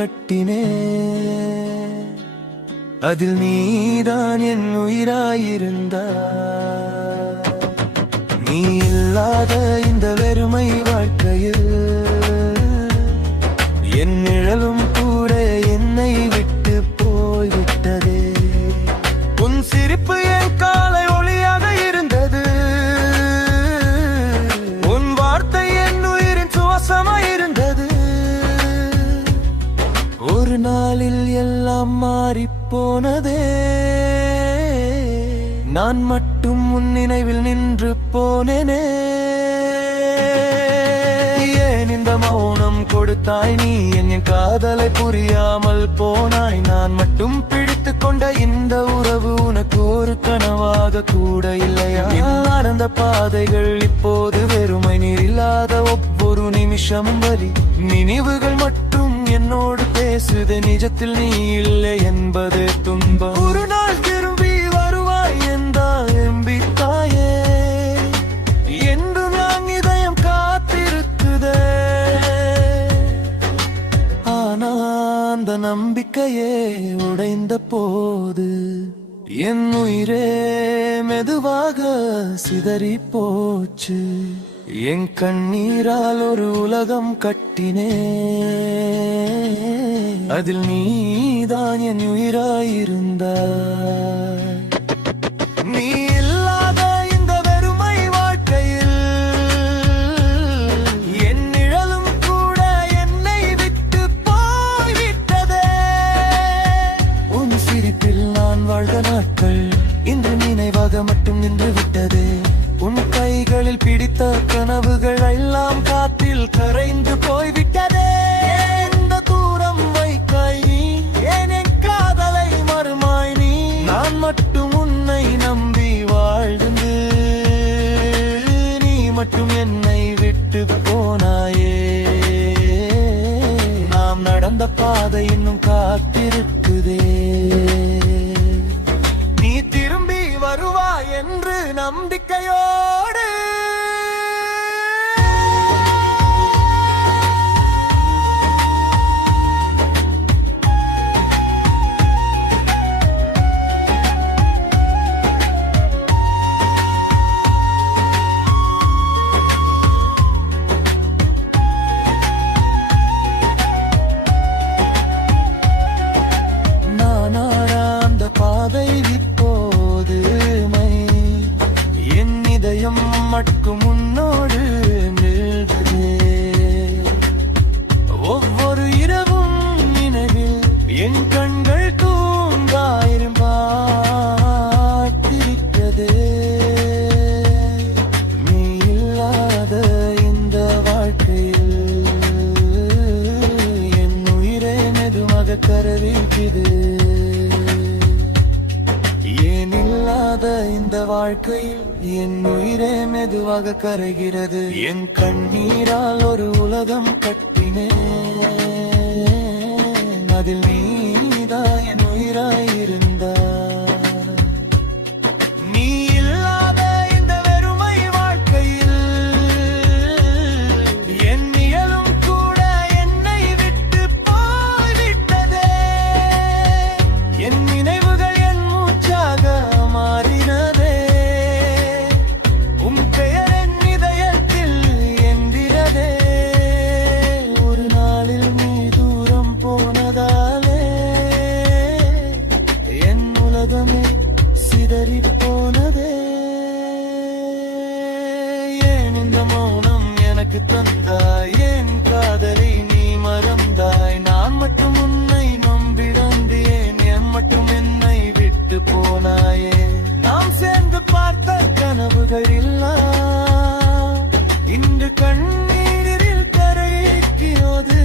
கட்டினே, அதில் நீதான் என் உயிராயிருந்தாய். நீ இல்லாத இந்த வெறுமை வாழ்க்கையில் என் நிழலும் கூட என்னை விட்டு போய்விட்டதே. உன் சிரிப்பு என் காலை ஒளியாக இருந்தது, உன் வார்த்தை என் உயிரின் சுவாசமாயிருந்தது. ஒரு நாளில் எல்லாம் மாறிப்போனதே, நான் மட்டும் உன் நினைவில் நின்று போனேனே. ஏன் இந்த மௌனம் கொடுத்தாய் நீ, என் காதலை புரியாமல் போனாய். நான் மட்டும் பிடித்து கொண்ட இந்த உறவு உனக்கு ஒரு கனவாக கூட இல்லையா? நடந்த பாதைகள் இப்போது வெறுமை, நீர் இல்லாத ஒவ்வொரு நிமிஷமும் வலி. நினைவுகள் மட்டும் என்னோடு பேசுது, நிஜத்தில் நீ இல்லை என்பது துன்பம். ஒரு நாள் திரும்பி வருவாய் என்றால் நம்பித்தாயே, என்று நான் இதயம் காத்திருக்குதே. ஆனா அந்த நம்பிக்கையே உடைந்த போது என் உயிரே மெதுவாக சிதறி போச்சு. என் கண்ணீரால் ஒரு உலகம் கட்டினே, அதில் நீதான் என் உயிராயிருந்தாய். நீ இல்லாத இந்த வெறுமை வாழ்க்கையில் என் நிழலும் கூட என்னை விட்டு போய்விட்டதே. உன் சிரிப்பில் நான் வாழ்ந்த நாட்கள் இன்று நினைவாக மட்டும் நின்று விட்டதே. உன் கைகளில் பிடித்த கனவுகள் எல்லாம் காற்றில் கரைந்து போய்விட்டதே. இந்த தூரம் வைக்காய் நீ, ஏன் என் காதலை மறுமாய் நீ? நான் மட்டும் உன்னை நம்பி வாழ்ந்து, நீ மட்டும் என்னை விட்டு போனாயே. நாம் நடந்த பாதை இன்னும் காத்திருக்குதே, நீ திரும்பி வருவாய் என்று நம்பிக்கையோடு. மட்டும் உன்னோடு நின்றதே. ஒவ்வொரு இரவும் நினைவில் என் கண்கள் தூங்காயிரும் பார்த்திருக்கிறதே. நீ இல்லாத இந்த வாழ்க்கையில் என் உயிரை மெதுவாக கரவிக்குது. ஏன் இல்லாத இந்த வாழ்க்கையில் என் உயிரே மெதுவாக கரைகிறது. என் கண்ணீரால் ஒரு உலகம் கட்டினேன், அதில் நீதான் என் உயிராயிருந்தாய். நீ இல்லாத இந்த வெறுமை வாழ்க்கையில் என் நிழலும் கூட என்னை விட்டு போய்விட்டதே. என் நினைவுகள் என் மூச்சாக மாறினதே. உன் பெயர் என் இதயத்தில் எந்திரதே. ஒரு நாளில் நீ தூரம் போனதாலே என் உலகமே சிதறி போனதே. ஏன் இந்த மௌனம் எனக்கு தந்தாய், என் காதலை நீ மறந்தாய். நான் மட்டும் உன்னை நம்பிடந்தேன், என் மட்டும் என்னை விட்டு போனாயே. நாம் சேர்ந்து பார்த்த கனவுகள் எல்லாம் இன்று கண்ணீரில் கரைக்கிறது.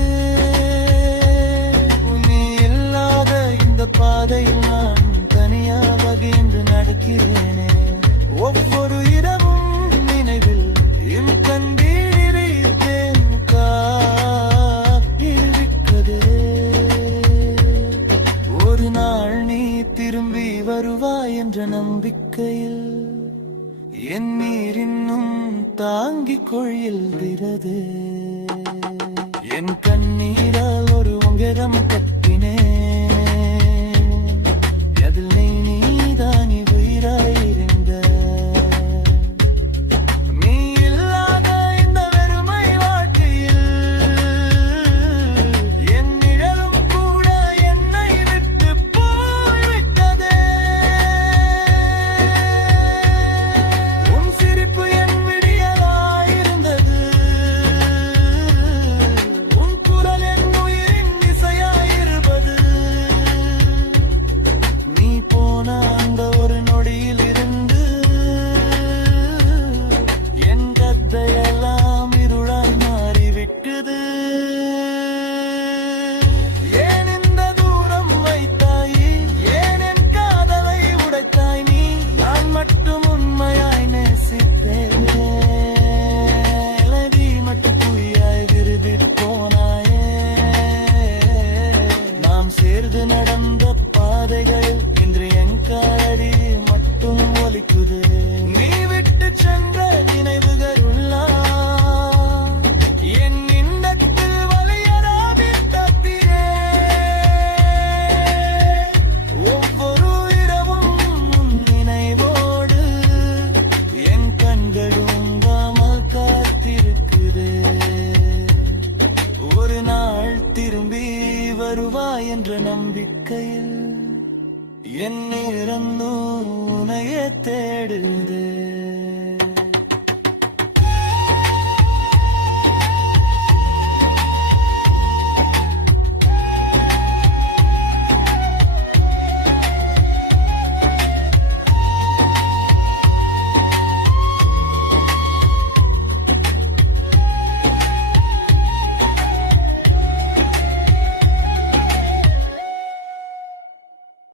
நீ இல்லாத இந்த பாதையில் நான் தனியாக என்று நடக்கிறேனே. ஒவ்வொரு இரவும் நினைவில் என் கண்ணீரை தேன் காத்திருக்கிறதே. ஒரு நாள் நீ திரும்பி வருவாய் என்ற நம்பிக்கையில் என் நீர் இன்னும் தாங்கிக் கொள்கிறது. என் கண்ணீரால் ஒரு உங்க நேரம் கட்டினேன், அதில் நீதானி உயிராயிருந்த. நீ இல்லாத இந்த வெறுமை வாழ்க்கையில் என் நிழலும் கூட என்னை விட்டு போய்விட்டதே. உன் சிரிப்பு என் விடியலாயிருந்தது, உன் குரல் என் உயிரின் இசையாயிருப்பது. நீ போன அந்த ஒரு நொடியில் இருந்து என் கதையெல்லாம் இருளாய் மாறிவிட்டது. ஏன் இந்த தூரம் வைத்தாய், ஏன் என் காதலை உடைத்தாய் நீ? நான் மட்டும் உண்மையாய் நேசித்தேன், நீ மட்டும் தூயாய் விருதி போனாயே. நாம் சேர்ந்து நடந்த பாதைகளில் இன்று என் காலடி மட்டும் ஒலிக்குது. நீ விட்டு சென்ற நினைவுகள் என் இன்னத்தில் வலியராவி தத்திரே. ஒவ்வொரு இரவும் உன் நினைவோடு என் கண்கள் உங்காமல் காத்திருக்குது. ஒரு நாள் திரும்பி வருவாய் என்ற நம்பிக்கையில் என் இறந்து உனையே தேடுது.